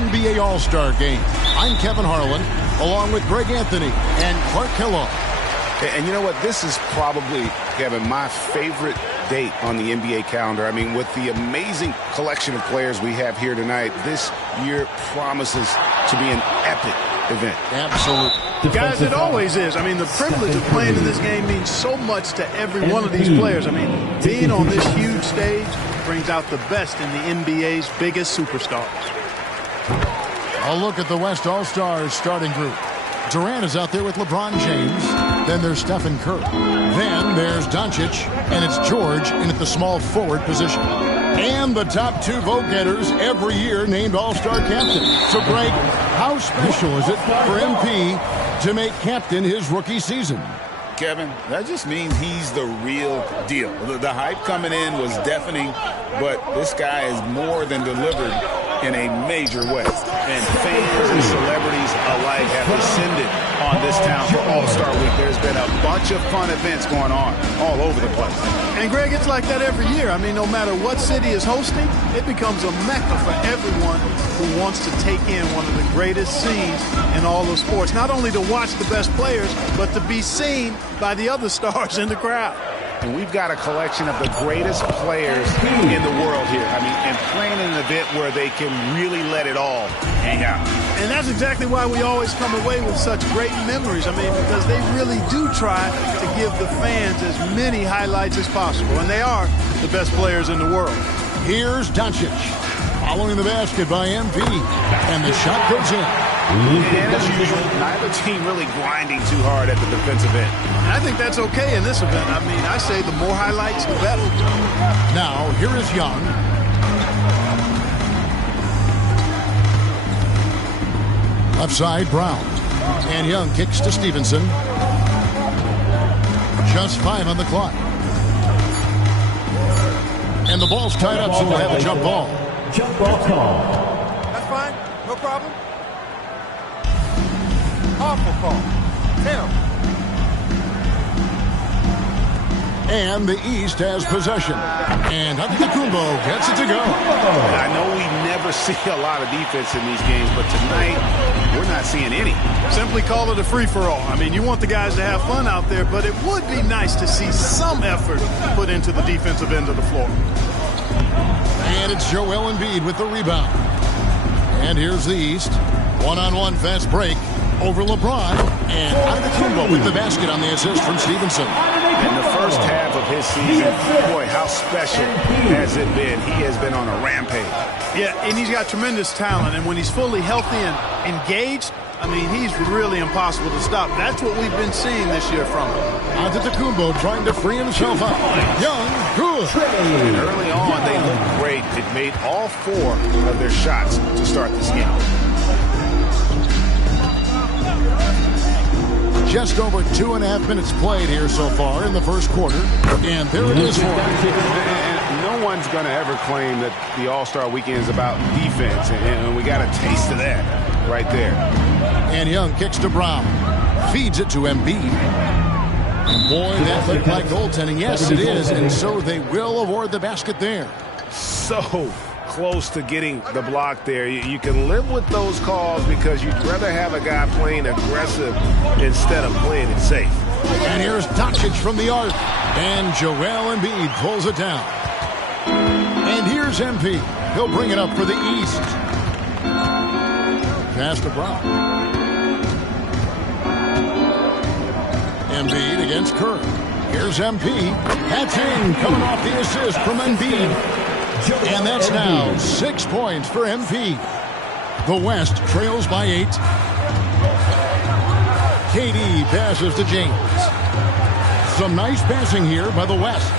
NBA All-Star Game. I'm Kevin Harlan, along with Greg Anthony and Clark Kellogg. And you know what? This is probably, Kevin, my favorite date on the NBA calendar. I mean, with the amazing collection of players we have here tonight, this year promises to be an epic event. Absolutely. Guys, it always is. I mean, the privilege of playing in this game means so much to every one of these players. I mean, being on this huge stage brings out the best in the NBA's biggest superstars. A look at the West All-Stars starting group. Durant is out there with LeBron James. Then there's Stephen Curry. Then there's Doncic, and it's George in at the small forward position. And the top two vote-getters every year named All-Star captain. So, Greg, how special is it for MP to make captain his rookie season? Kevin, that just means he's the real deal. The hype coming in was deafening, but this guy is more than delivered in a major way. And fans and celebrities alike have descended on this town for All-Star Week. There's been a bunch of fun events going on all over the place. And, Greg, it's like that every year. I mean, no matter what city is hosting, it becomes a mecca for everyone who wants to take in one of the greatest scenes in all of sports. Not only to watch the best players, but to be seen by the other stars in the crowd. And we've got a collection of the greatest players in the world here. I mean, and playing in an event where they can really let it all hang out. And that's exactly why we always come away with such great memories. I mean, because they really do try to give the fans as many highlights as possible. And they are the best players in the world. Here's Doncic. Following the basket by MP. And the shot goes in. And as usual, neither team really grinding too hard at the defensive end. And I think that's okay in this event. I mean, I say the more highlights, the better. Now, here is Young. Left side, Brown. And Young kicks to Stevenson. Just 5 on the clock. And the ball's tied up, so we'll have a jump ball. Jump ball call. That's fine. No problem. Awful call. Terrible. And the East has possession. And Antetokounmpo gets it to go. I know we never see a lot of defense in these games, but tonight we're not seeing any. Simply call it a free-for-all. I mean, you want the guys to have fun out there, but it would be nice to see some effort put into the defensive end of the floor. And it's Joel Embiid with the rebound. And here's the East. One-on-one fast break over LeBron. And Antetokounmpo with the basket on the assist from Stevenson. In the first half of his season, boy, how special has it been. He has been on a rampage. Yeah, and he's got tremendous talent. And when he's fully healthy and engaged, I mean, he's really impossible to stop. That's what we've been seeing this year from him. Antetokounmpo trying to free himself up. Young, good. And early on, they looked great. It made all 4 of their shots to start this game. Just over 2.5 minutes played here so far in the first quarter. And there it is for him. And no one's going to ever claim that the All-Star Weekend is about defense. And we got a taste of that right there. And Young kicks to Brown. Feeds it to Embiid. And boy, that looked like goaltending. Yes, it is. And so they will award the basket there. So close to getting the block there. You can live with those calls because you'd rather have a guy playing aggressive instead of playing it safe. And here's Doncic from the arc. And Joel Embiid pulls it down. And here's MP. He'll bring it up for the East. Pass to Brown. Embiid against Curry. Here's MP. That's in, coming off the assist from Embiid. And that's now 6 points for MP. The West trails by 8. KD passes to James. Some nice passing here by the West.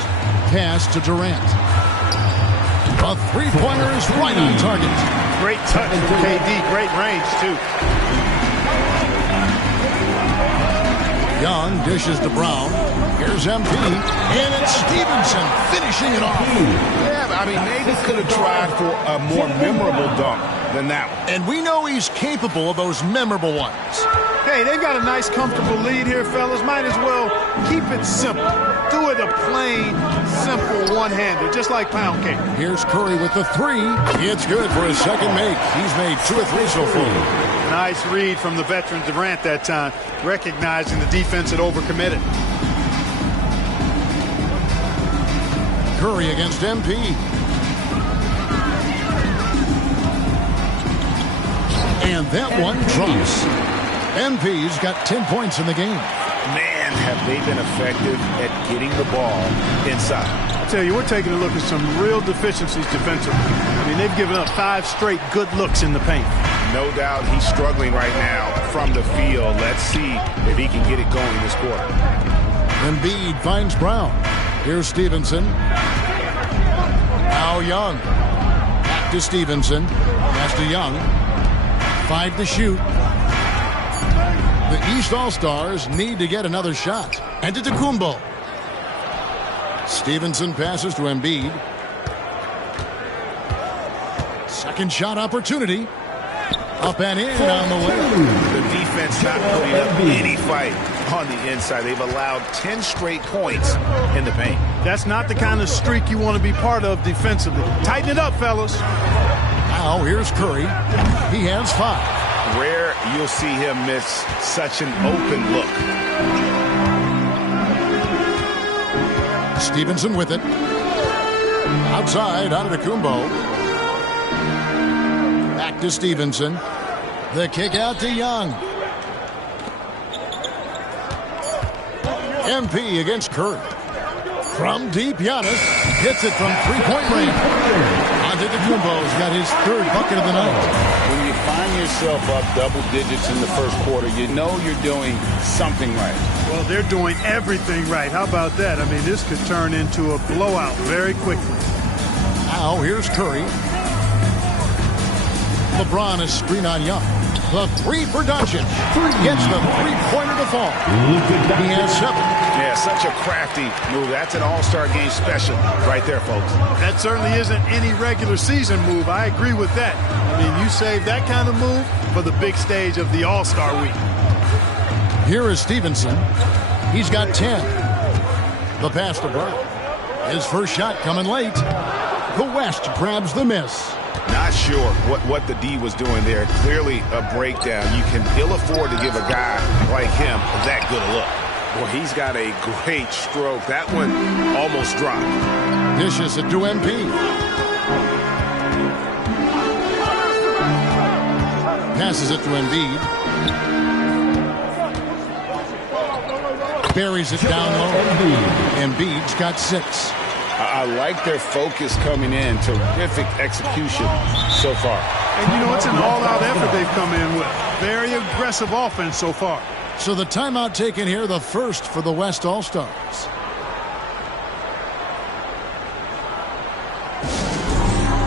Pass to Durant. A three-pointer is right on target. Great touch from KD. Great range, too. Young dishes to Brown. Here's MP. And it's Stevenson finishing it off. Yeah, I mean, maybe could have tried for a more memorable dunk than that one. And we know he's capable of those memorable ones. Hey, they've got a nice, comfortable lead here, fellas. Might as well keep it simple. do it a plain, simple one-hander, just like pound cake. Here's Curry with the three. It's good for his second make. He's made 2 of 3 so far. Nice read from the veteran Durant that time, recognizing the defense had overcommitted. Curry against MP. And that one drops. MP's got 10 points in the game. Man, have they been effective at getting the ball inside. I tell you, we're taking a look at some real deficiencies defensively. I mean, they've given up 5 straight good looks in the paint. No doubt he's struggling right now from the field. Let's see if he can get it going this quarter. Embiid finds Brown. Here's Stevenson. Now Young. Back to Stevenson. Pass to Young. 5 to shoot. The East All-Stars need to get another shot. And to Antetokounmpo. Stevenson passes to Embiid. Second shot opportunity. Up and in on the way. The defense not putting up any fight on the inside. They've allowed 10 straight points in the paint. That's not the kind of streak you want to be part of defensively. Tighten it up, fellas. Now here's Curry. He has 5. Rare you'll see him miss such an open look. Stevenson with it. Outside, Antetokounmpo. Back to Stevenson. The kick out to Young. MP against Curry. From deep, Giannis hits it from three-point range. Antetokounmpo's got his 3rd bucket of the night. When you find yourself up double digits in the first quarter, you know you're doing something right. Well, they're doing everything right. How about that? I mean, this could turn into a blowout very quickly. Now here's Curry. LeBron is screen on Young. The 3 for Doncic. Gets the 3-pointer to fall. He has 7. Yeah, such a crafty move. That's an all-star game special right there, folks. That certainly isn't any regular season move. I agree with that. I mean, you save that kind of move for the big stage of the All-Star week. Here is Stevenson. He's got 10. The pass to Brown. His first shot coming late. The West grabs the miss. Not sure what the D was doing there. Clearly a breakdown. You can ill afford to give a guy like him that good a look. Boy, he's got a great stroke. That one almost dropped. Dishes it to MP. Passes it to Embiid. Buries it down low. Embiid's got 6. I like their focus coming in. Terrific execution so far. And, you know, it's an all-out effort they've come in with. Very aggressive offense so far. So the timeout taken here, the first for the West All-Stars.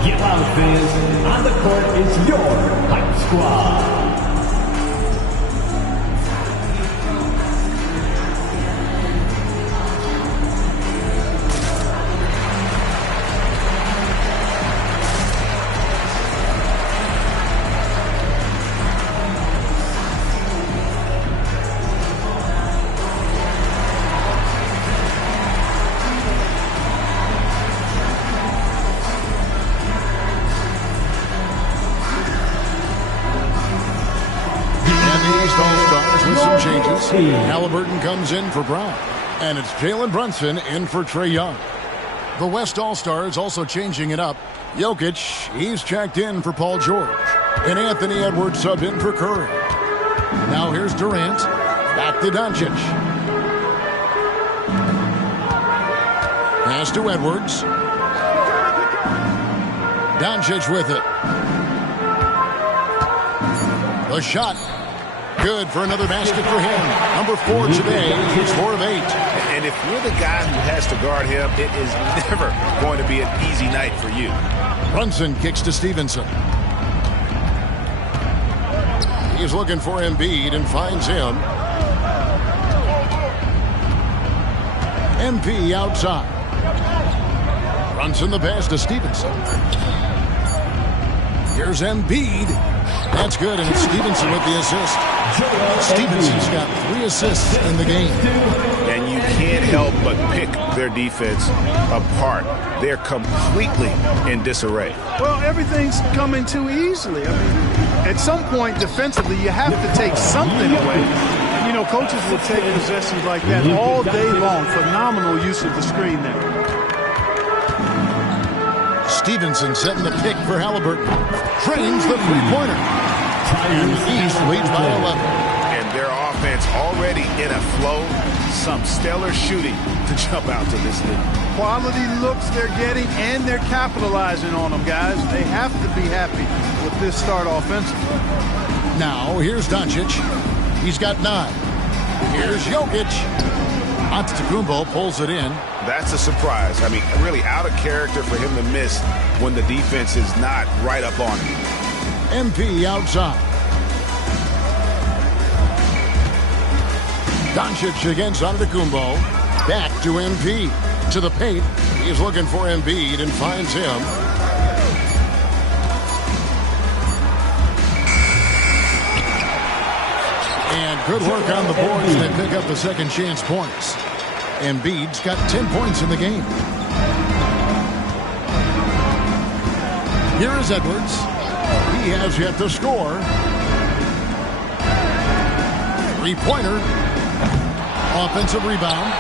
Get loud, fans. On the court is your Hype Squad. Halliburton comes in for Brown. And it's Jalen Brunson in for Trae Young. The West All-Stars also changing it up. Jokic, he's checked in for Paul George. And Anthony Edwards subbed in for Curry. Now here's Durant. Back to Doncic. Pass to Edwards. Doncic with it. The shot. Good for another basket for him. Number 4 today. He's 4 of 8. And if you're the guy who has to guard him, it is never going to be an easy night for you. Brunson kicks to Stevenson. He's looking for Embiid and finds him. MP outside. Brunson the pass to Stevenson. Here's Embiid. That's good, and it's Stevenson with the assist. Stevenson's got 3 assists in the game. And you can't help but pick their defense apart. They're completely in disarray. Well, everything's coming too easily. I mean, at some point defensively, you have to take something away. And, you know, coaches will take possessions like that all day long. Phenomenal use of the screen there. Stevenson setting the pick for Halliburton. Trains the three-pointer. And East leads by 11. And their offense already in a flow. Some stellar shooting to jump out to this lead. Quality looks they're getting, and they're capitalizing on them, guys. They have to be happy with this start offensively. Now, here's Doncic. He's got 9. Here's Jokic. Antetokounmpo pulls it in. That's a surprise. I mean, really out of character for him to miss when the defense is not right up on him. MP outside. Doncic against Antetokounmpo. Back to MP. To the paint. He's looking for Embiid and finds him. And good work on the boards. They pick up the second chance points. Embiid's got 10 points in the game. Here is Edwards. He has yet to score. Three-pointer. Offensive rebound.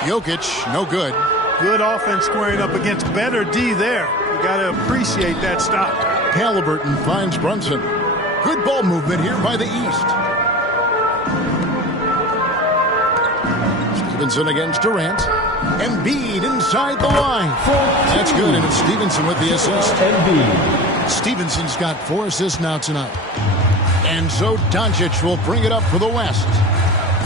Jokic, no good. Good offense squaring up against better D there. You got to appreciate that stop. Halliburton finds Brunson. Good ball movement here by the East. Stevenson against Durant. Embiid inside the line. That's good, and it's Stevenson with the assist. Stevenson's got 4 assists now tonight. And so Doncic will bring it up for the West.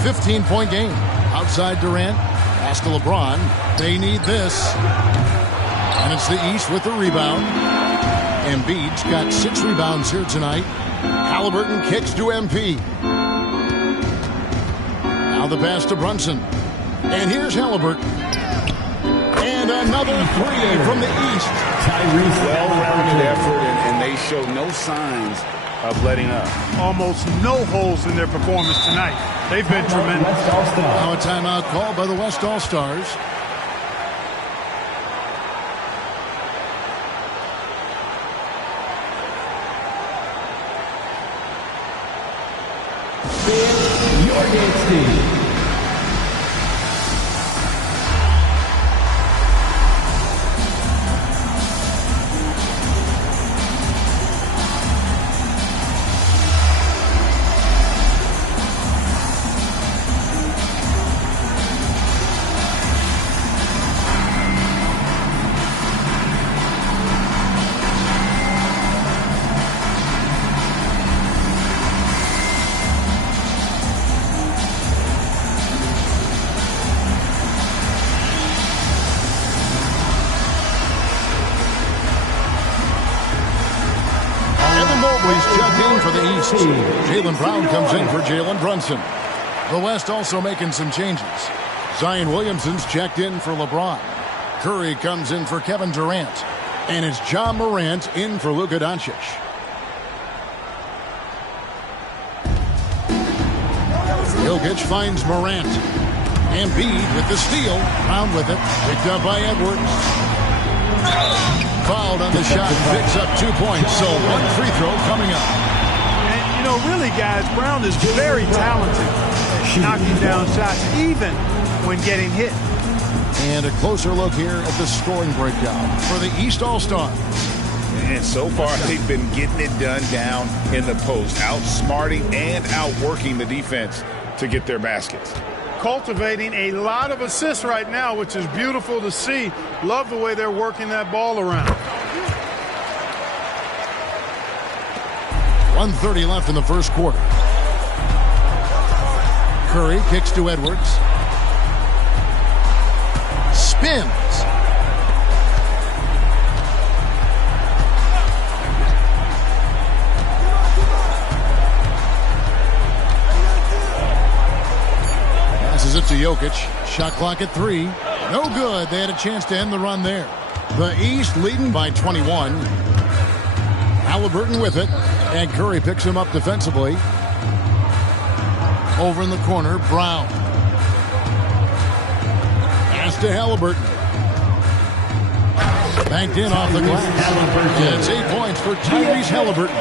15-point game. Outside Durant. Pass to LeBron. They need this. And it's the East with the rebound. Embiid's got 6 rebounds here tonight. Halliburton kicks to MP. Now the pass to Brunson. And here's Halliburton. And another 3 from the East. Well-rounded effort, and they show no signs of letting up. Almost no holes in their performance tonight. They've been tremendous. Now a timeout called by the West All-Stars. Your dance team. Jaylen Brown comes in for Jalen Brunson. The West also making some changes. Zion Williamson's checked in for LeBron. Curry comes in for Kevin Durant. And it's John Morant in for Luka Doncic. Jokic finds Morant. Embiid with the steal. Brown with it. Picked up by Edwards. Fouled on the shot. Picks up 2 points. So 1 free throw coming up. You know, really, guys, Brown is very talented at knocking down shots, even when getting hit. And a closer look here at the scoring breakdown for the East All-Stars. And so far, they've been getting it done down in the post, outsmarting and outworking the defense to get their baskets. Cultivating a lot of assists right now, which is beautiful to see. Love the way they're working that ball around. 1:30 left in the first quarter. Curry kicks to Edwards. Spins. Passes it to Jokic. Shot clock at 3. No good. They had a chance to end the run there. The East leading by 21. Halliburton with it. And Curry picks him up defensively. Over in the corner, Brown. pass to Halliburton. Banked in off the glass. It's 8 points for Tyrese Halliburton.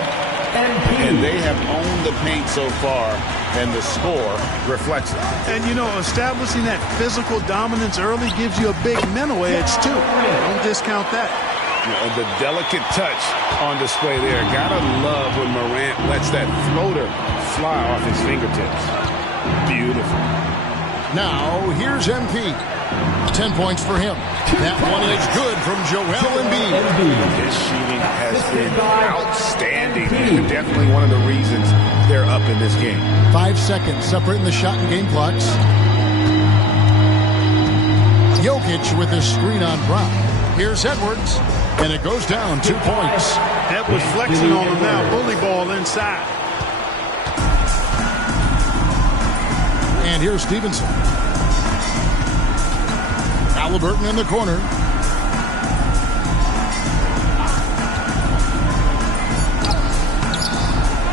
And they have owned the paint so far, and the score reflects it. And, you know, establishing that physical dominance early gives you a big mental edge, too. Don't discount that. The delicate touch on display there. Gotta love when Morant lets that floater fly off his fingertips. Beautiful. Now, here's MP. 10 points for him. That one is good from Joel Embiid. His shooting has been outstanding. Definitely one of the reasons they're up in this game. 5 seconds separating the shot and game clocks. Jokic with his screen on Brown. Here's Edwards, and it goes down 2 points. Edwards flexing on him now. Bully ball inside. And here's Stevenson. Halliburton in the corner.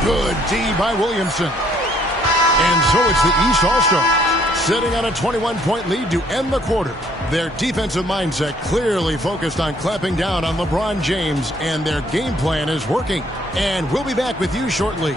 Good D by Williamson. And so it's the East All-Stars sitting on a 21-point lead to end the quarter. Their defensive mindset clearly focused on clamping down on LeBron James, and their game plan is working. And we'll be back with you shortly.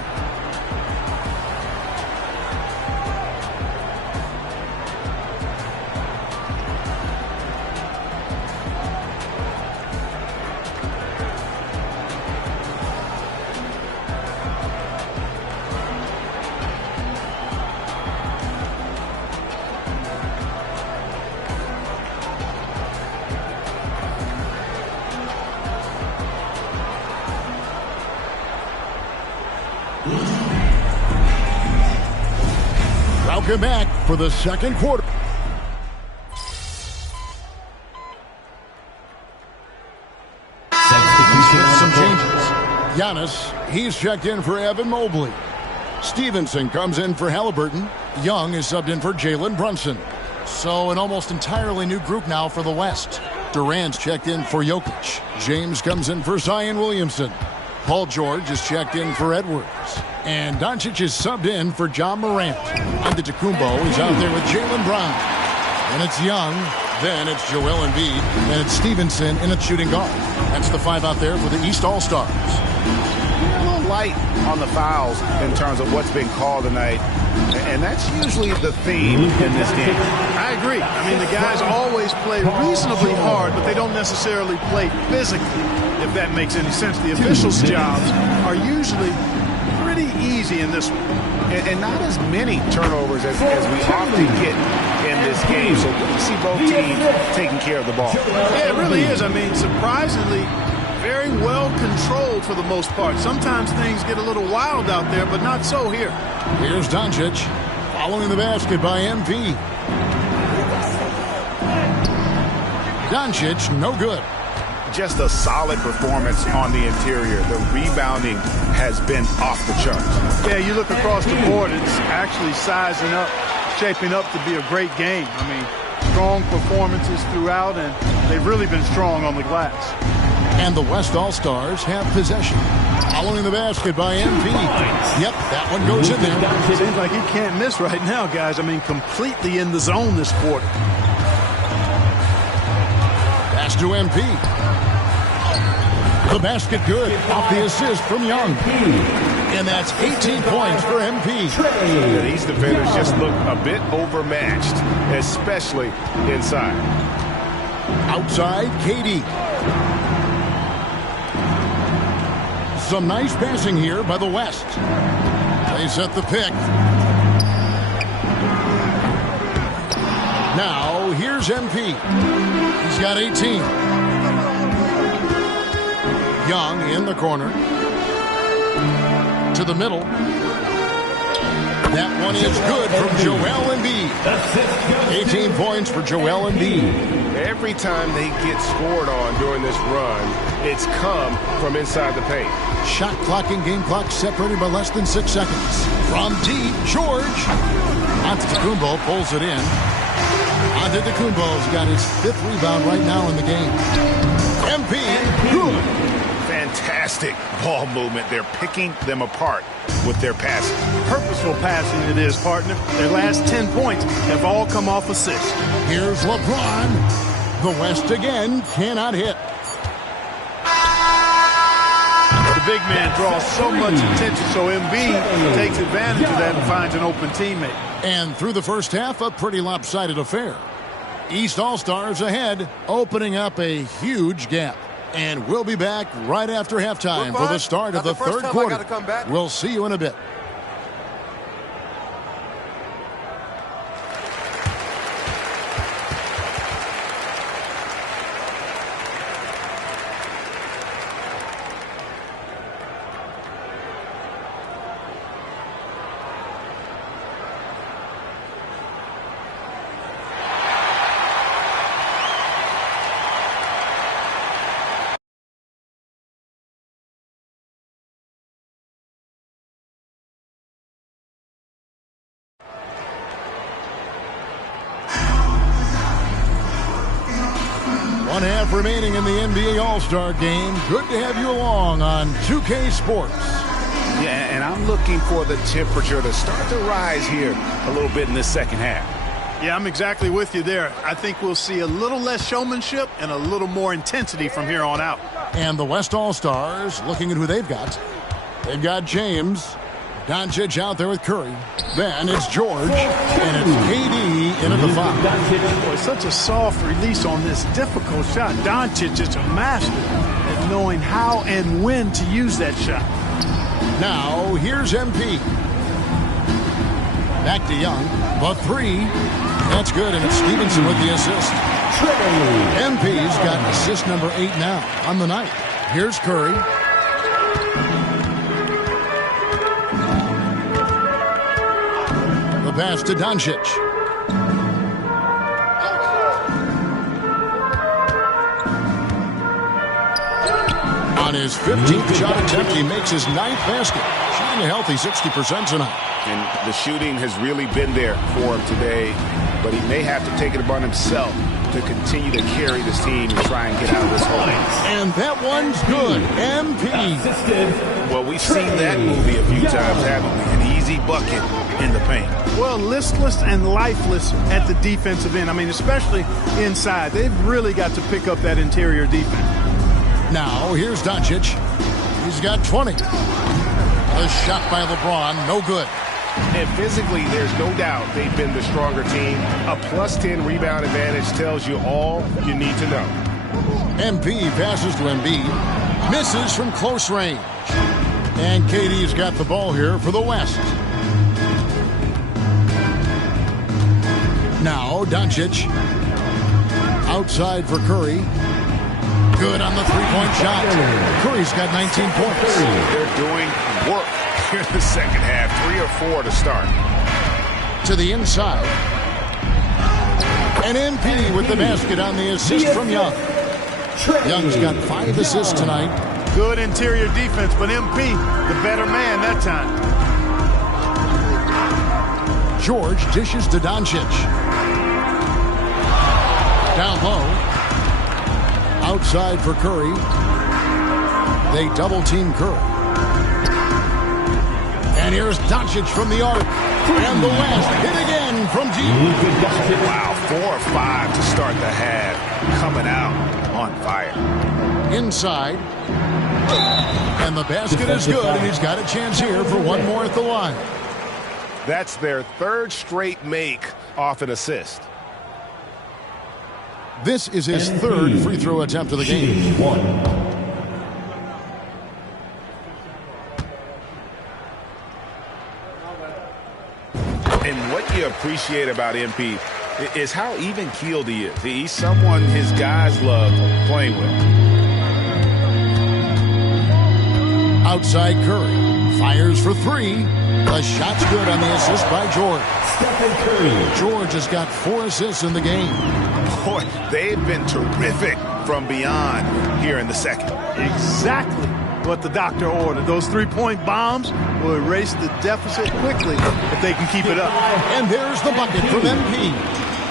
Welcome back for the second quarter. Some changes. Giannis, he's checked in for Evan Mobley. Stevenson comes in for Halliburton. Young is subbed in for Jalen Brunson. So an almost entirely new group now for the West. Durant's checked in for Jokic. James comes in for Zion Williamson. Paul George is checked in for Edwards. And Doncic is subbed in for John Morant. Antetokounmpo is out there with Jaylen Brown. And it's Young. Then it's Joel Embiid. And it's Stevenson in at shooting guard. That's the 5 out there for the East All-Stars. A little light on the fouls in terms of what's been called tonight. And that's usually the theme in this game. I agree. I mean, the guys always play reasonably hard, but they don't necessarily play physically, if that makes any sense. The officials' jobs are usually pretty easy in this one. And not as many turnovers as we often get in this game. So we see both teams taking care of the ball. Yeah, it really is. I mean, surprisingly, very well controlled for the most part. Sometimes things get a little wild out there, but not so here. Here's Doncic following the basket by MP. Doncic, no good. Just a solid performance on the interior. The rebounding has been off the charts. Yeah, you look across the board, it's actually sizing up, shaping up to be a great game. I mean, strong performances throughout, and they've really been strong on the glass. And the West All-Stars have possession. Following the basket by MP. Yep, that one goes in there. Seems like he can't miss right now, guys. I mean, completely in the zone this quarter. Pass to MP. The basket good off the assist from Young. And that's 18 points for MP. These defenders just look a bit overmatched, especially inside. Outside, KD. Some nice passing here by the West. They set the pick. Now, here's MP. He's got 18. Young in the corner. To the middle. That one is good from Joel Embiid. 18 points for Joel Embiid. Every time they get scored on during this run, it's come from inside the paint. Shot clock and game clock separated by less than 6 seconds. From deep, George. Antetokounmpo pulls it in. Antetokounmpo's got his 5th rebound right now in the game. MP, good. fantastic ball movement. They're picking them apart with their passing. Purposeful passing it is, partner. Their last 10 points have all come off assists. Here's LeBron. The West again cannot hit. The big man draws so much attention, so Embiid takes advantage of that and finds an open teammate. And through the first half, a pretty lopsided affair. East All-Stars ahead, opening up a huge gap. And we'll be back right after halftime for the start of the third quarter. We'll see you in a bit. One half remaining in the NBA All-Star Game. Good to have you along on 2K Sports. Yeah, and I'm looking for the temperature to start to rise here a little bit in this second half. Yeah, I'm exactly with you there. I think we'll see a little less showmanship and a little more intensity from here on out. And the West All-Stars, looking at who they've got. They've got James. Doncic out there with Curry. Then it's George. And it's KD in at the foul. Boy, such a soft release on this difficult shot. Doncic is a master at knowing how and when to use that shot. Now, here's MP. Back to Young. The three. That's good, and it's Stevenson with the assist. MP's got assist number 8 now on the night. Here's Curry. The pass to Doncic. On his 15th shot attempt, he makes his 9th basket. Shooting a healthy 60% tonight. And the shooting has really been there for him today, but he may have to take it upon himself to continue to carry this team and try and get out of this hole. And that one's good. MP. Well, we've seen that movie a few times, haven't we? An easy bucket in the paint. Well, listless and lifeless at the defensive end. I mean, especially inside. They've really got to pick up that interior defense. Now, here's Doncic. He's got 20. A shot by LeBron, no good. And physically, there's no doubt they've been the stronger team. A +10 rebound advantage tells you all you need to know. MP passes to Embiid. Misses from close range. And KD's got the ball here for the West. Now, Doncic. Outside for Curry. Good on the three-point shot. Curry's got 19 points. They're doing work here in the second half. 3 or 4 to start. To the inside. And MP with the basket on the assist from Young. Young's got 5 assists tonight. Good interior defense, but MP, the better man that time. George dishes to Doncic. Down low. Outside for Curry. They double-team Curry. And here's Doncic from the arc. And the West hit again from deep. Wow, 4 or 5 to start the half. Coming out on fire. Inside. And the basket is good, and he's got a chance here for one more at the line. That's their 3rd straight make off an assist. This is his 3rd free throw attempt of the game. And what you appreciate about MP is how even-keeled he is. He's someone his guys love playing with. Outside Curry. Fires for 3. The shot's good on the assist by George. Stephen Curry. George has got 4 assists in the game. Boy, they've been terrific from beyond here in the second. Exactly what the doctor ordered. Those 3-point bombs will erase the deficit quickly if they can keep it up. And there's the bucket from MP.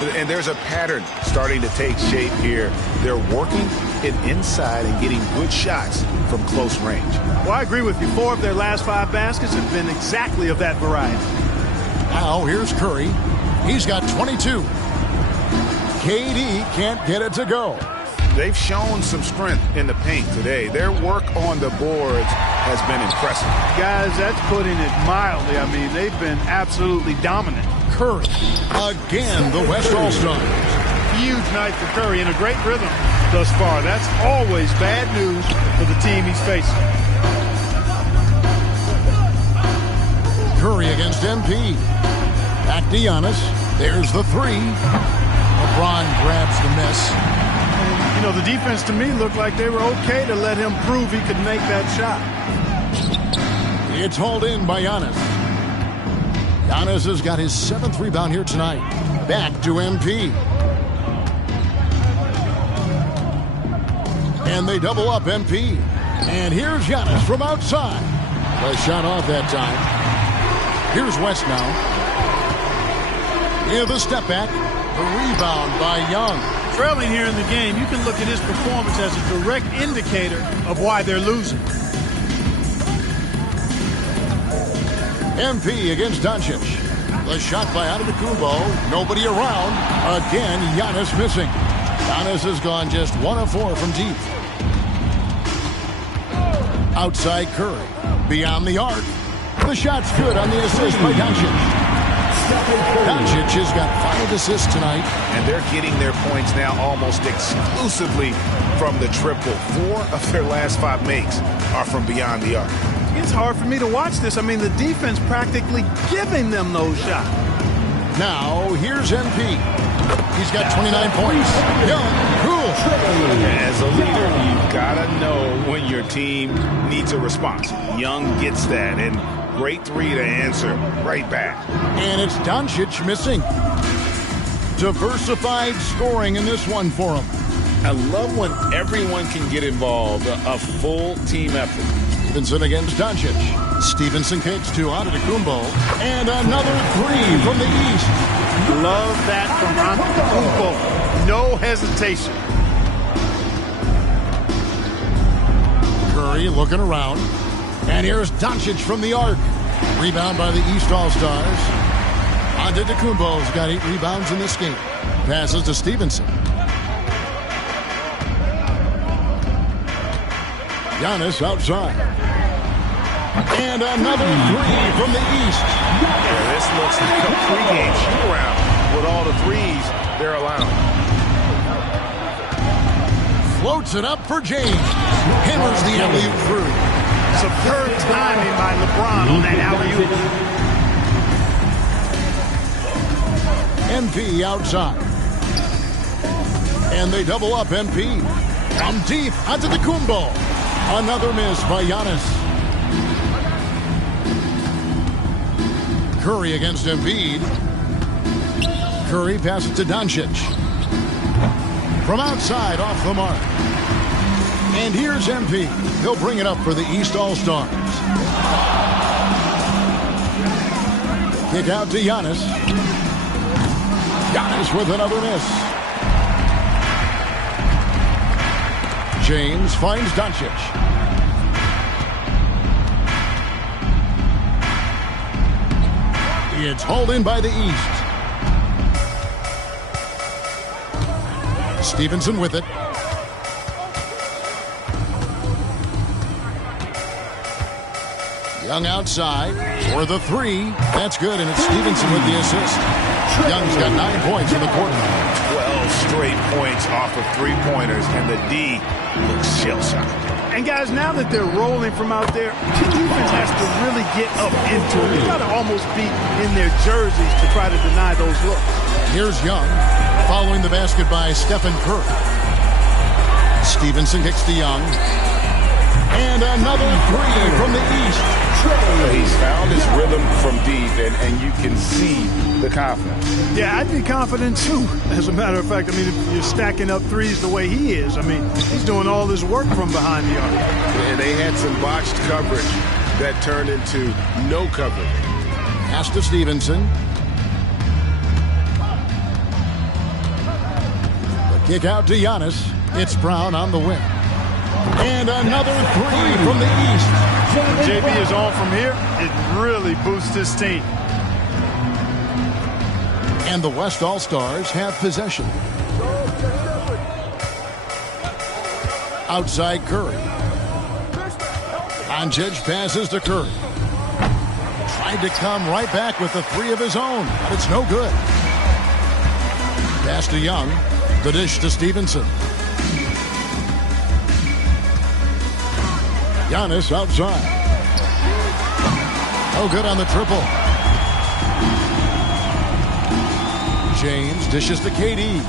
And there's a pattern starting to take shape here. They're working it inside and getting good shots from close range. Well, I agree with you. 4 of their last 5 baskets have been exactly of that variety. Now here's Curry. He's got 22. KD can't get it to go. They've shown some strength in the paint today. Their work on the boards has been impressive. Guys, that's putting it mildly. I mean, they've been absolutely dominant. Curry, again, the West All-Stars. Huge night for Curry and a great rhythm thus far. That's always bad news for the team he's facing. Curry against MP. Back to Giannis. There's the 3. LeBron grabs the miss. You know, the defense to me looked like they were okay to let him prove he could make that shot. It's hauled in by Giannis. Giannis has got his 7th rebound here tonight. Back to MP. And they double up MP. And here's Giannis from outside. The shot off that time. Here's West now. Yeah, the step back. The rebound by Young. Trailing here in the game, you can look at his performance as a direct indicator of why they're losing. MP against Doncic. The shot by Antetokounmpo. Nobody around. Again, Giannis missing. Giannis has gone just 1 of 4 from deep. Outside Curry. Beyond the arc. The shot's good on the assist by Doncic. Doncic has got 5 assists tonight. And they're getting their points now almost exclusively from the triple. 4 of their last 5 makes are from beyond the arc. It's hard for me to watch this. I mean, the defense practically giving them those shots. Now, here's MP. He's got 29 points. Young, cool. As a leader, you've got to know when your team needs a response. Young gets that, and great 3 to answer right back. And it's Doncic missing. Diversified scoring in this one for him. I love when everyone can get involved, a full team effort. Stevenson against Doncic. Stevenson kicks to Antetokounmpo. And another 3 from the east. Love that from Antetokounmpo. No hesitation. Curry looking around. And here's Doncic from the arc. Rebound by the East All-Stars. Antetokounmpo's got 8 rebounds in this game. Passes to Stevenson. Giannis outside. And another 3 from the east. Yeah, this looks like a pregame shoot-around with all the 3s they're allowing. Floats it up for James. Hammers the alley-oop through. Superb timing by LeBron on that alley-oop. MP outside. And they double up MP. From deep onto the Antetokounmpo. Another miss by Giannis. Curry against Embiid. Curry passes to Doncic. From outside, off the mark. And here's MP. He'll bring it up for the East All-Stars. Kick out to Giannis. Giannis with another miss. James finds Doncic. It's hauled in by the East. Stevenson with it. Young outside for the 3. That's good, and it's Stevenson with the assist. Young's got 9 points in the quarter. 12 straight points off of 3-pointers, and the D looks shell-shocked. And guys, now that they're rolling from out there, the defense has to really get up into it. They've got to almost be in their jerseys to try to deny those looks. Here's Young, following the basket by Stephen Curry. Stevenson kicks to Young. And another 3 from the east. He's found his rhythm from deep, and you can see the confidence. Yeah, I'd be confident too. As a matter of fact, I mean, if you're stacking up 3s the way he is, I mean, he's doing all this work from behind the arc. And they had some botched coverage that turned into no coverage. Pass to Stevenson. Kick out to Giannis. It's Brown on the wing. And another three from the east. When JB is on from here, it really boosts his team. And the West All-Stars have possession. Outside Curry. Doncic passes to Curry. Tried to come right back with the three of his own, but it's no good. Pass to Young. The dish to Stevenson. Giannis outside. No good on the triple. James dishes to KD.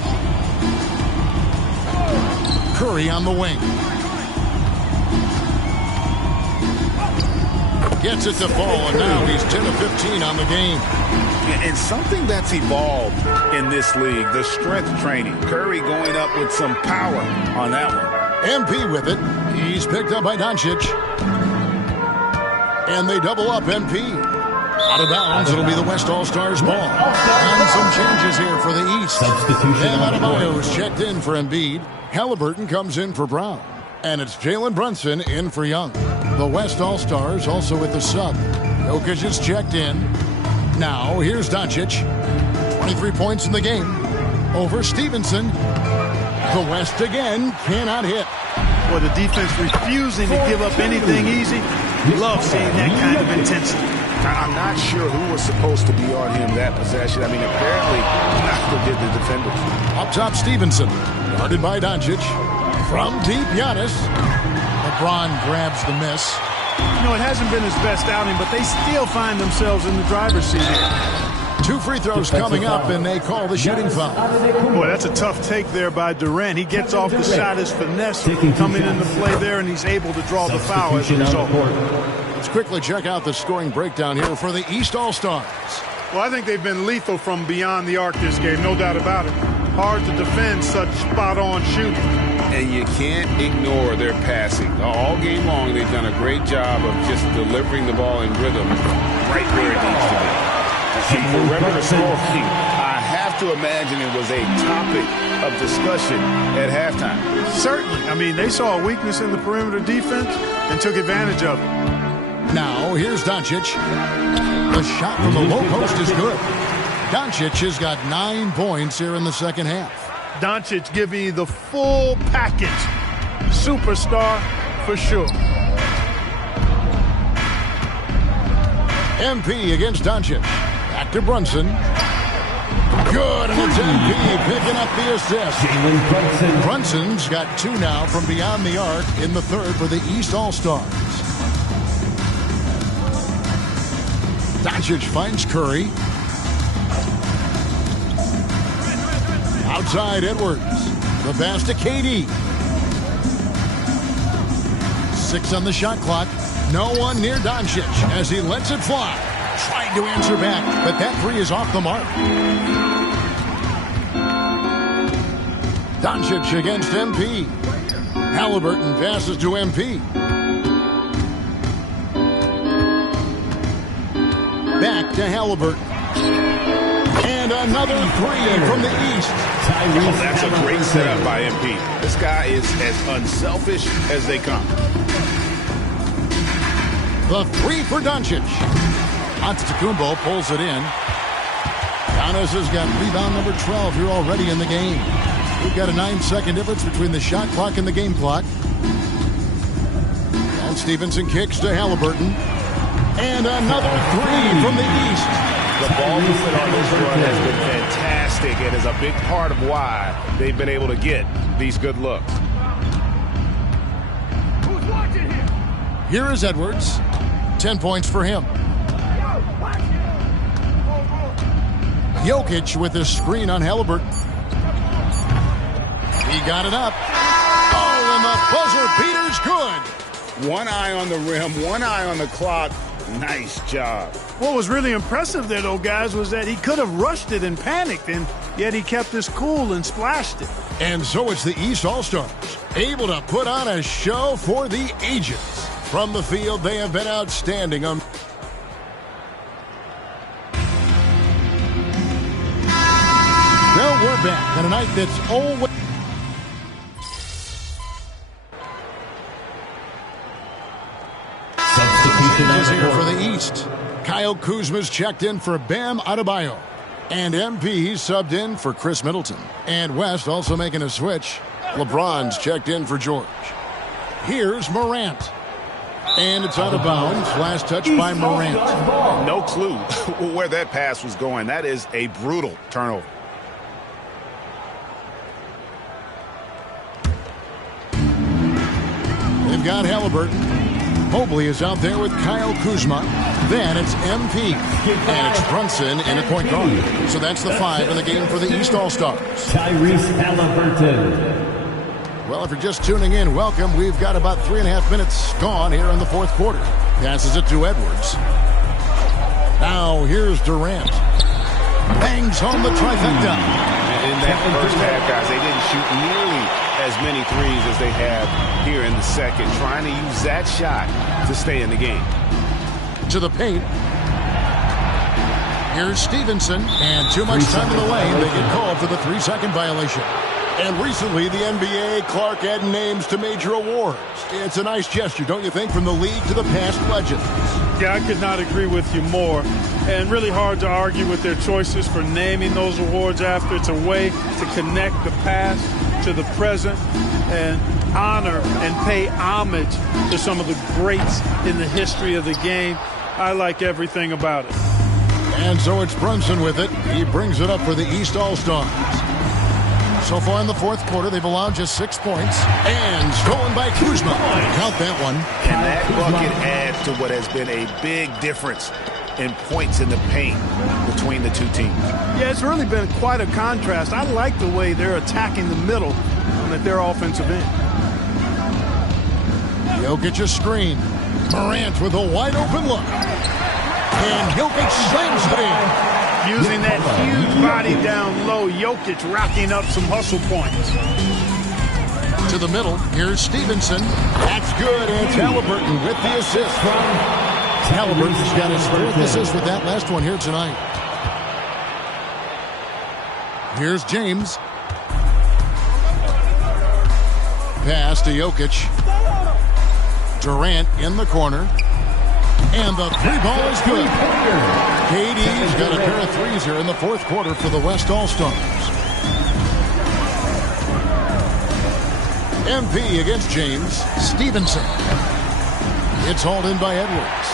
Curry on the wing. Gets it to fall, and now he's 10 of 15 on the game. And something that's evolved in this league, the strength training. Curry going up with some power on that one. MP with it. He's picked up by Doncic. And they double up MP. Out of bounds, it'll be the West All-Stars ball. And some changes here for the East. And Adebayo's checked in for Embiid. Halliburton comes in for Brown. And it's Jalen Brunson in for Young. The West All-Stars also with the sub. Jokic is checked in. Now, here's Doncic. 23 points in the game. Over Stevenson. The West again cannot hit. Well, the defense refusing to give up anything easy. Love seeing that kind of intensity. I'm not sure who was supposed to be on him that possession. I mean, apparently, neither did the defenders. Up top, Stevenson. Guarded by Doncic. From deep, Giannis. LeBron grabs the miss. You know, it hasn't been his best outing, but they still find themselves in the driver's seat here. 2 free throws coming up, and they call the shooting foul. Boy, that's a tough take there by Durant. He gets off the shot, his finesse coming into play there, and he's able to draw the foul as a result. Let's quickly check out the scoring breakdown here for the East All-Stars. Well, I think they've been lethal from beyond the arc this game, no doubt about it. Hard to defend such spot-on shooting. And you can't ignore their passing. All game long, they've done a great job of just delivering the ball in rhythm right where it needs to be. And for regular scoring, I have to imagine it was a topic of discussion at halftime. Certainly. I mean, they saw a weakness in the perimeter defense and took advantage of it. Now, here's Doncic. The shot from the low post is good. Doncic has got 9 points here in the second half. Doncic giving you the full package. Superstar for sure. MP against Doncic. Back to Brunson. Good, and it's MP picking up the assist. Brunson's got 2 now from beyond the arc in the third for the East All-Stars. Doncic finds Curry. Outside Edwards. The pass to KD. 6 on the shot clock. No one near Doncic as he lets it fly. Trying to answer back, but that 3 is off the mark. Doncic against MP. Halliburton passes to MP. Back to Halliburton. And another 3 from the East. Oh, that's a great setup by MP. This guy is as unselfish as they come. The 3 for Doncic. Antetokounmpo pulls it in. Giannis has got rebound number 12 here already in the game. We've got a 9-second difference between the shot clock and the game clock. And Stevenson kicks to Halliburton. And another 3 from the East. The ball movement on this run has been fantastic and is a big part of why they've been able to get these good looks. Here is Edwards. 10 points for him. Jokic with his screen on Halliburton. He got it up. Oh, and the buzzer beater's good. One eye on the rim, one eye on the clock. Nice job. What was really impressive there, though, guys, was that he could have rushed it and panicked, and yet he kept his cool and splashed it. And so it's the East All-Stars, able to put on a show for the ages. From the field, they have been outstanding. Well, we're back on a night that's always... Kyle Kuzma's checked in for Bam Adebayo. And MP subbed in for Chris Middleton. And West also making a switch. LeBron's checked in for George. Here's Morant. And it's out of bounds. Last touch by Morant. No clue where that pass was going. That is a brutal turnover. They've got Halliburton. Mobley is out there with Kyle Kuzma. Then it's MP. And it's Brunson in a point guard. So that's the 5 in the game for the East All-Stars. Tyrese Halliburton. Well, if you're just tuning in, welcome. We've got about 3.5 minutes gone here in the fourth quarter. Passes it to Edwards. Now here's Durant. Bangs on the trifecta. In that first half, guys, they didn't shoot nearly as many threes as they have here in the second, trying to use that shot to stay in the game. To the paint. Here's Stevenson, and too much time in the lane. They get called for the 3-second violation. And recently, the NBA, Clark added names to major awards. It's a nice gesture, don't you think, from the league to the past legends? Yeah, I could not agree with you more. And really hard to argue with their choices for naming those awards after. It's a way to connect the past to the present and honor and pay homage to some of the greats in the history of the game. I like everything about it. And so it's Brunson with it. He brings it up for the East All-Stars. So far in the fourth quarter, they've allowed just 6 points. And stolen by Kuzma. Count that one. And that bucket adds to what has been a big difference in points in the paint between the two teams. Yeah, it's really been quite a contrast. I like the way they're attacking the middle at their offensive end. Jokic a screen. Morant with a wide open look. And Jokic slams it in. Using that huge body down low, Jokic racking up some hustle points. To the middle, here's Stevenson. That's good, and it's Halliburton with the assist. Halliburton's got his 4th assist with that last one here tonight. Here's James. Pass to Jokic. Durant in the corner. And the 3-ball is good. KD's got a pair of threes here in the fourth quarter for the West All-Stars. MP against James. Stevenson. It's hauled in by Edwards.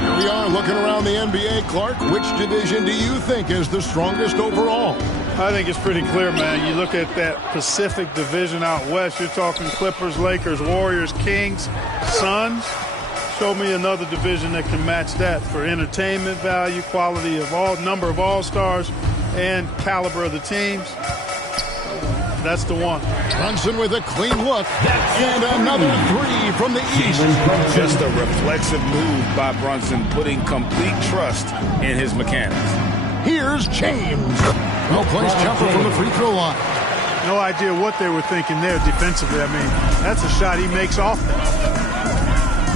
Here we are looking around the NBA. Clark, which division do you think is the strongest overall? I think it's pretty clear, man. You look at that Pacific Division out west, you're talking Clippers, Lakers, Warriors, Kings, Suns. Show me another division that can match that for entertainment value, quality of number of all-stars, and caliber of the teams. That's the one. Brunson with a clean look. And another 3 from the East. Just a reflexive move by Brunson, putting complete trust in his mechanics. Here's James. Well-placed jumper from the free throw line. No idea what they were thinking there defensively. I mean, that's a shot he makes often.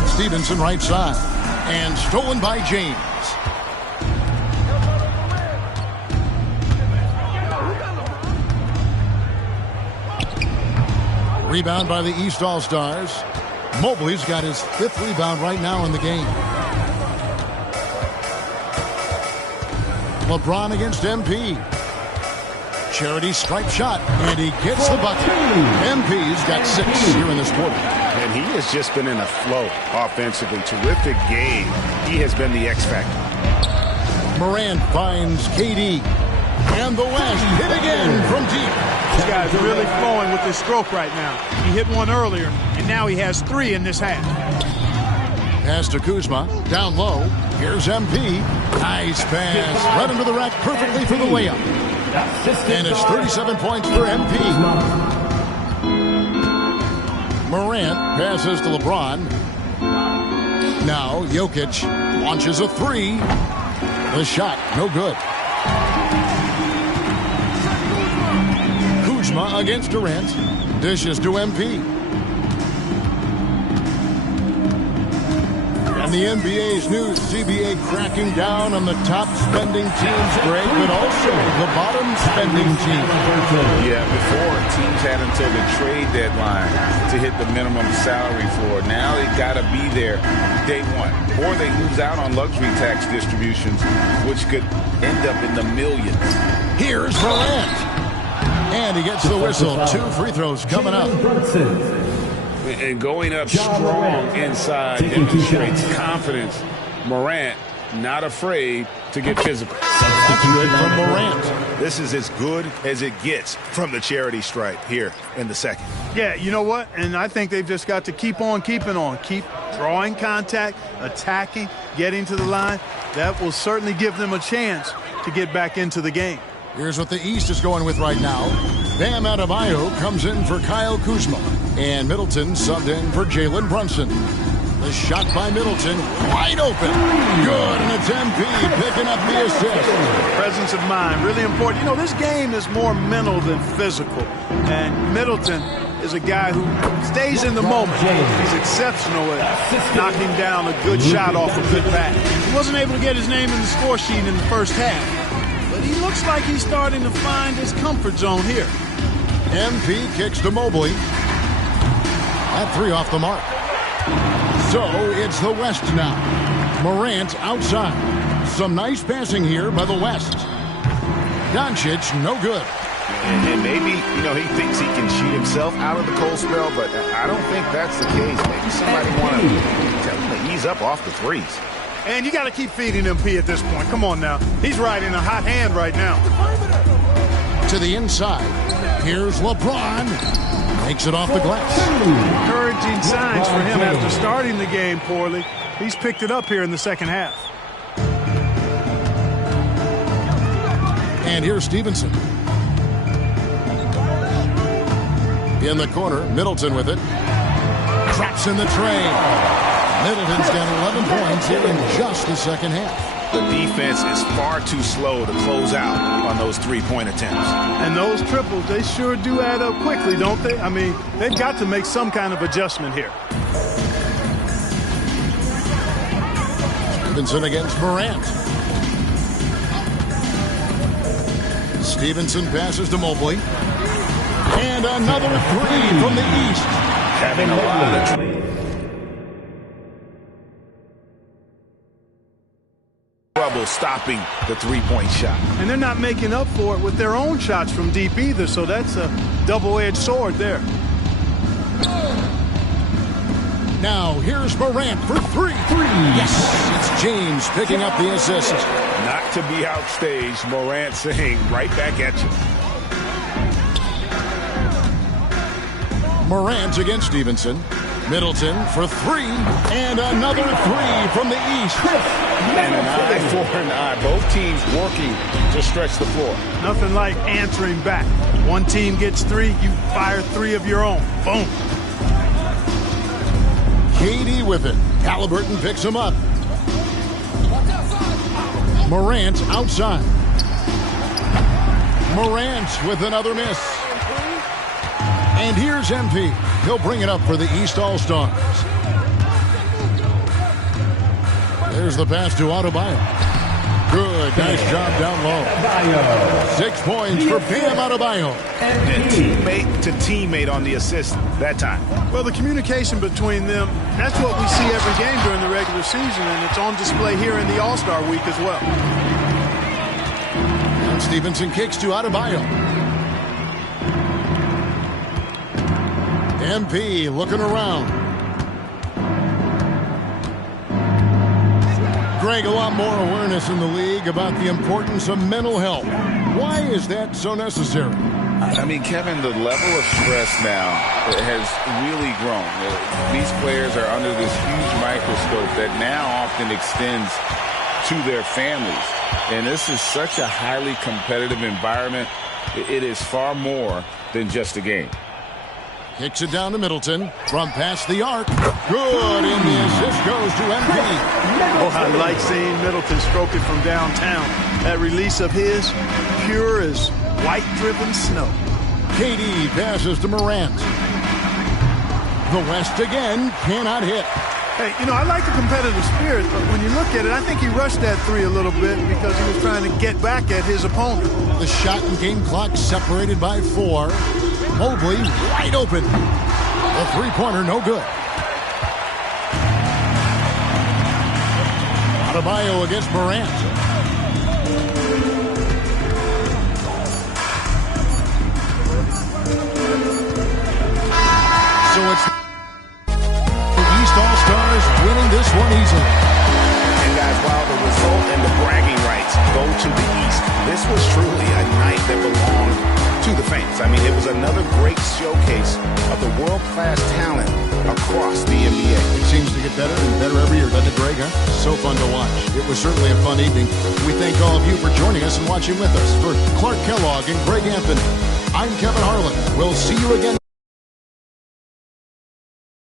Stevenson right side. And stolen by James. Rebound by the East All-Stars. Mobley's got his 5th rebound right now in the game. LeBron against MP. Charity stripe shot, and he gets the bucket. MP's got 6 here in this quarter. And he has just been in a flow offensively. Terrific game. He has been the X factor. Morant finds KD. And the West hit again from deep. This guy's really flowing with his stroke right now. He hit one earlier, and now he has 3 in this half. Pass to Kuzma. Down low. Here's MP. Nice pass. Right into the rack perfectly for the layup. And it's 37 points for MP. Morant passes to LeBron. Now Jokic launches a 3. The shot, no good. Kuzma against Durant. Dishes to MP. And the NBA's new CBA cracking down on the top spending teams, Greg, but also the bottom spending teams. Yeah, before teams had until the trade deadline to hit the minimum salary floor. Now they've got to be there day one, or they lose out on luxury tax distributions, which could end up in the millions. Here's Morant. And he gets the whistle. 2 free throws coming up. And going up strong inside demonstrates confidence. Morant not afraid to get physical. That's good from Morant. This is as good as it gets from the charity stripe here in the second. Yeah, you know what? And I think they've just got to keep on keeping on. Keep drawing contact, attacking, getting to the line. That will certainly give them a chance to get back into the game. Here's what the East is going with right now. Bam Adebayo comes in for Kyle Kuzma. And Middleton subbed in for Jalen Brunson. The shot by Middleton, wide open. Good, and it's MP picking up the assist. Presence of mind, really important. You know, this game is more mental than physical. And Middleton is a guy who stays in the moment. He's exceptional at knocking down a good shot off a good pass. He wasn't able to get his name in the score sheet in the first half. But he looks like he's starting to find his comfort zone here. MP kicks to Mobley. That 3 off the mark. So it's the West now. Morant outside. Some nice passing here by the West. Doncic, no good. And maybe, you know, he thinks he can cheat himself out of the cold spell, but I don't think that's the case. Maybe somebody want to tell him to ease up off the threes. And you got to keep feeding MP at this point. Come on now. He's riding a hot hand right now. To the inside. Here's LeBron. Makes it off the glass. Encouraging signs for him after starting the game poorly. He's picked it up here in the second half. And here's Stevenson. In the corner, Middleton with it. Drops in the tray. Middleton's got 11 points here in just the second half. The defense is far too slow to close out on those three-point attempts. And those triples, they sure do add up quickly, don't they? I mean, they've got to make some kind of adjustment here. Stevenson against Morant. Stevenson passes to Mobley. And another 3 from the East. Having a lot of trouble stopping the three-point shot. And they're not making up for it with their own shots from deep either, so that's a double-edged sword there. Now here's Morant for 3. Yes, it's James picking up the assist. Not to be outstaged, Morant saying right back at you. Morant against Stevenson. Middleton for 3. And another 3 from the East. And an eye for an eye. Both teams working to stretch the floor. Nothing like answering back. One team gets 3, you fire 3 of your own. Boom. KD with it. Halliburton picks him up. Morant outside. Morant with another miss. And here's MP. He'll bring it up for the East All-Stars. There's the pass to Adebayo. Good, nice job down low. 6 points for Bam Adebayo. And teammate to teammate on the assist that time. Well, the communication between them, that's what we see every game during the regular season, and it's on display here in the All-Star week as well. And Stevenson kicks to Adebayo. MP looking around. Greg, a lot more awareness in the league about the importance of mental health. Why is that so necessary? I mean, Kevin, the level of stress now has really grown. These players are under this huge microscope that now often extends to their families. And this is such a highly competitive environment. It is far more than just a game. Kicks it down to Middleton from past the arc. Good, and the assist goes to MP. Oh, I like seeing Middleton stroke it from downtown. That release of his, pure as white-driven snow. KD passes to Morant. The West again cannot hit. Hey, you know, I like the competitive spirit, but when you look at it, I think he rushed that three a little bit because he was trying to get back at his opponent. The shot and game clock separated by 4. Mobley wide open. The three-pointer no good. Adebayo against Morant. So it's the East All-Stars winning this one easily. And guys, while the result and the bragging rights go to the East, this was truly a night that belonged to the fans. I mean, it was another great showcase of the world-class talent across the NBA. It seems to get better and better every year, doesn't it, Greg? Huh? So fun to watch. It was certainly a fun evening. We thank all of you for joining us and watching with us. For Clark Kellogg and Greg Anthony, I'm Kevin Harlan. We'll see you again.